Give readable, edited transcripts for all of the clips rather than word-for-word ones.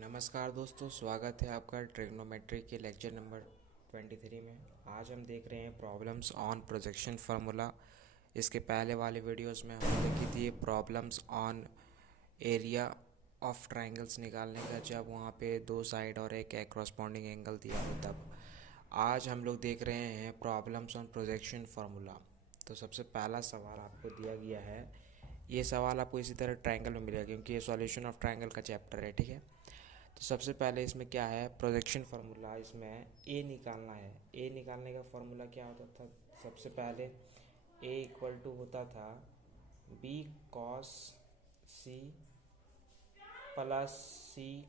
नमस्कार दोस्तों, स्वागत है आपका ट्रिग्नोमेट्री के लेक्चर नंबर 23 में। आज हम देख रहे हैं प्रॉब्लम्स ऑन प्रोजेक्शन फार्मूला। इसके पहले वाले वीडियोस में हमने देखी थी problems on area of triangles निकालने का, जब वहाँ पे दो साइड और एक कॉरस्पॉन्डिंग एंगल दिया हो तब। आज हम लोग देख रहे हैं प्रॉब्लम्स ऑन प्रोजेक्शन फार्मूला। तो सबसे पहला सवाल आपको दिया गया है, ये सवाल आपको इसी तरह ट्रायंगल में मिलेगा क्योंकि ये सॉल्यूशन ऑफ ट्रायंगल का चैप्टर है, ठीक है। तो सबसे पहले इसमें क्या है, प्रोजेक्शन फार्मूला। इसमें ए निकालना है। ए निकालने का फार्मूला क्या होता था? सबसे पहले ए इक्वल टू होता था B cos C plus C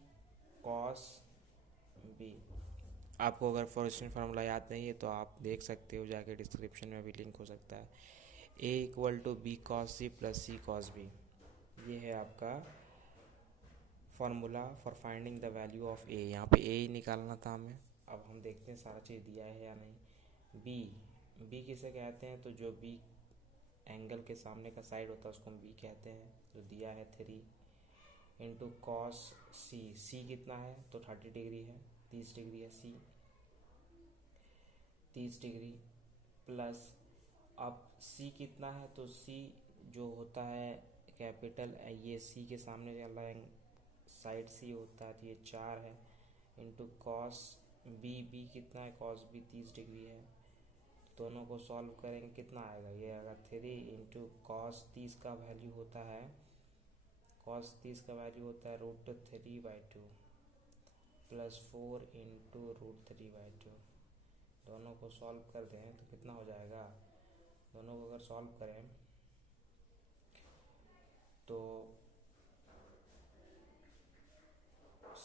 cos B. आपको अगर प्रोजेक्शन फार्मूला याद नहीं है तो आप देख सकते हो, जाके डिस्क्रिप्शन में भी लिंक हो सकता है। A equal to B cos C plus C cos B, ये है आपका formula for finding the value of A. यहाँ पे ए ही निकालना था हमें। अब हम देखते हैं सारा चीज़ दिया है या नहीं। बी किसे कहते हैं? तो जो बी एंगल के सामने का साइड होता है उसको हम बी कहते हैं। जो दिया है 3 इंटू कॉस सी कितना है? तो 30 डिग्री है, 30 डिग्री है सी, 30 डिग्री प्लस अब सी कितना है? तो सी जो होता है कैपिटल, ये सी के सामने वाला साइड सी होता है, तो ये 4 है इंटू कॉस बी कितना है? कॉस बी 30 डिग्री है। दोनों को सॉल्व करेंगे, कितना आएगा? ये आएगा 3 इंटू कॉस 30 का वैल्यू होता है, कॉस 30 का वैल्यू होता है √3/2 प्लस 4 इंटू √3/2। दोनों को सॉल्व कर दें तो कितना हो जाएगा? दोनों को अगर सॉल्व करें तो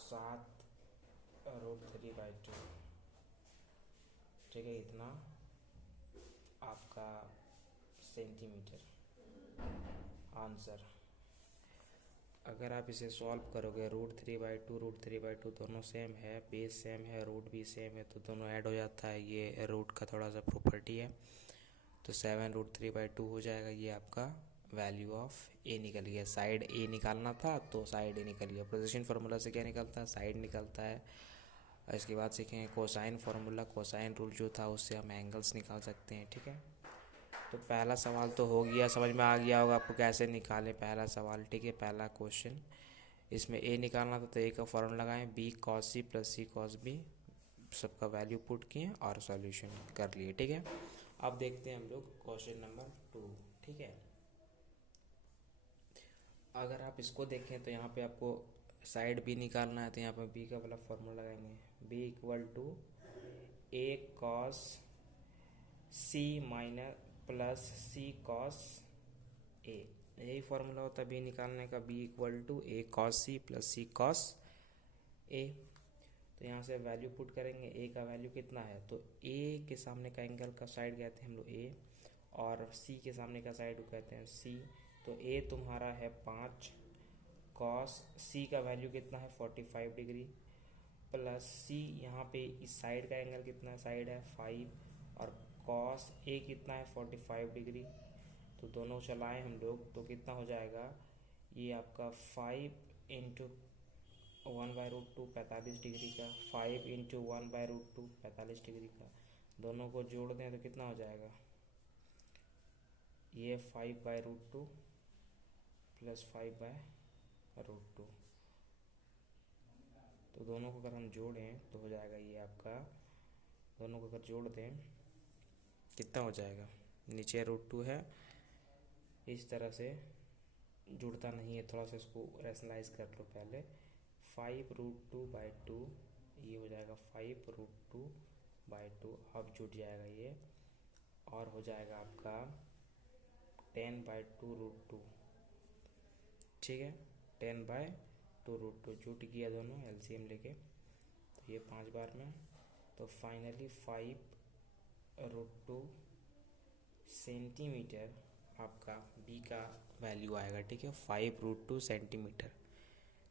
7√3/2, ठीक है। इतना आपका सेंटीमीटर आंसर। अगर आप इसे सॉल्व करोगे, √3/2 दोनों सेम है, बेस सेम है, रूट भी सेम है, तो दोनों ऐड हो जाता है। ये रूट का थोड़ा सा प्रॉपर्टी है, तो 7√3/2 हो जाएगा। ये आपका वैल्यू ऑफ ए निकल गया। साइड ए निकालना था तो साइड ए निकल गया। प्रोजेक्शन फार्मूला से क्या निकलता है? साइड निकलता है। इसके बाद सीखेंगे कोसाइन फार्मूला। कोसाइन रूल जो था उससे हम एंगल्स निकाल सकते हैं, ठीक है। तो पहला सवाल तो हो गया, समझ में आ गया होगा आपको कैसे निकालें पहला सवाल, ठीक है। पहला क्वेश्चन, इसमें ए निकालना था तो ए का फॉर्मूला लगाएं, B cos C plus C cos B, सबका वैल्यू पुट किए और सॉल्यूशन कर लिए, ठीक है। अब देखते हैं हम लोग क्वेश्चन नंबर 2, ठीक है। अगर आप इसको देखें तो यहाँ पे आपको साइड बी निकालना है, तो यहाँ पे बी का वाला फॉर्मूला लगाएंगे, B equal to A cos C minus plus C cos A. यही फॉर्मूला होता है बी निकालने का, B equal to A cos C plus C cos A. तो यहाँ से वैल्यू पुट करेंगे। ए का वैल्यू कितना है? तो ए के सामने का एंगल का साइड कहते हैं हम लोग ए, और सी के सामने का साइड कहते हैं सी। तो ए तुम्हारा है 5, कॉस सी का वैल्यू कितना है? 45 डिग्री, प्लस सी यहाँ पे इस साइड का एंगल कितना है? साइड है 5, और कॉस ए कितना है? 45 डिग्री। तो दोनों चलाएं हम लोग तो कितना हो जाएगा? ये आपका 5 इंटू 1/√2 45 डिग्री का, 5 इंटू 1/√2 45 डिग्री का। दोनों को जोड़ दें तो कितना हो जाएगा? ये 5/√2 प्लस 5/√2। तो दोनों को अगर हम जोड़ें तो हो जाएगा ये आपका, दोनों को अगर जोड़ दें कितना हो जाएगा? नीचे √2 है, इस तरह से जुड़ता नहीं है, थोड़ा सा इसको रैशनलाइज कर लो पहले। 5√2/2, ये हो जाएगा 5√2/2। अब जुड़ जाएगा ये, और हो जाएगा आपका 10/2√2, ठीक है। 10/2√2 जुट गया दोनों एलसीएम लेके, तो ये 5 बार में। तो फाइनली 5√2 सेंटीमीटर आपका बी का वैल्यू आएगा, ठीक है। 5√2 सेंटीमीटर।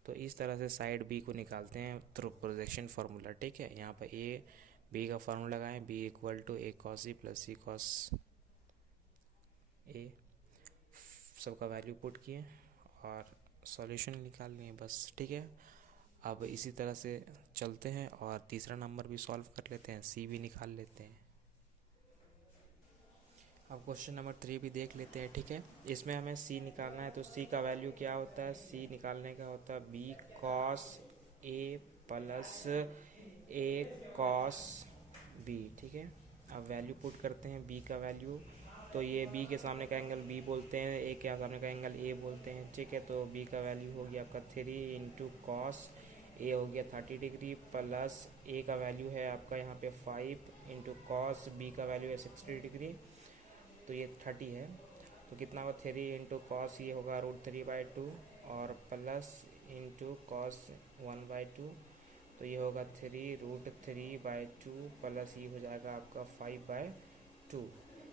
तो इस तरह से साइड बी को निकालते हैं थ्रू प्रोजेक्शन फार्मूला, ठीक है। यहाँ पर ए बी का फार्मूला लगाएं, B equal to A cos C plus C cos A, सबका वैल्यू पुट किए और सॉल्यूशन निकाल लिए बस, ठीक है। अब इसी तरह से चलते हैं और तीसरा नंबर भी सॉल्व कर लेते हैं, सी भी निकाल लेते हैं। अब क्वेश्चन नंबर 3 भी देख लेते हैं, ठीक है। इसमें हमें सी निकालना है, तो सी का वैल्यू क्या होता है, सी निकालने का होता है B cos A plus A cos B, ठीक है। अब वैल्यू पुट करते हैं बी का वैल्यू, तो ये बी के सामने का एंगल बी बोलते हैं, ए के सामने का एंगल ए बोलते हैं, ठीक है। तो बी का वैल्यू हो गया आपका 3 इंटू कॉस ए हो गया 30 डिग्री, प्लस ए का वैल्यू है आपका यहाँ पे 5 इंटू कॉस बी का वैल्यू है 60 डिग्री, तो ये 30 है। तो कितना होगा 3 इंटू कॉस, ये होगा √3/2 और प्लस इंटू कॉस 1/2, तो ये होगा 3√3/2 प्लस ये हो जाएगा आपका 5/2।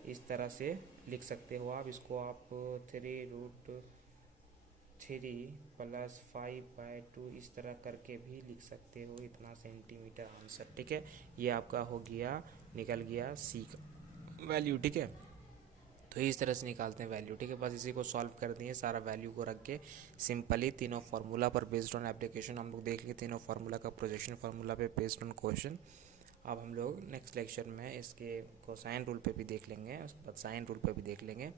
इस तरह से लिख सकते हो आप इसको, आप 3√3 प्लस 5/2 इस तरह करके भी लिख सकते हो, इतना सेंटीमीटर आंसर, ठीक है। ये आपका हो गया, निकल गया सी का वैल्यू, ठीक है। तो इस तरह से निकालते हैं वैल्यू, ठीक है। बस इसी को सॉल्व कर दिए, सारा वैल्यू को रख के सिंपली तीनों फार्मूला पर बेस्ड ऑन एप्लीकेशन हम लोग देख लिए, तीनों फार्मूला का प्रोजेक्शन फार्मूला पे बेस्ड ऑन क्वेश्चन। अब हम लोग नेक्स्ट लेक्चर में इसके कोसाइन रूल पे भी देख लेंगे, उसके बाद साइन रूल पे भी देख लेंगे,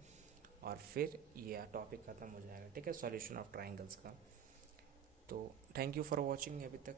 और फिर ये टॉपिक ख़त्म हो जाएगा, ठीक है, सॉल्यूशन ऑफ ट्राइंगल्स का। तो थैंक यू फॉर वॉचिंग अभी तक।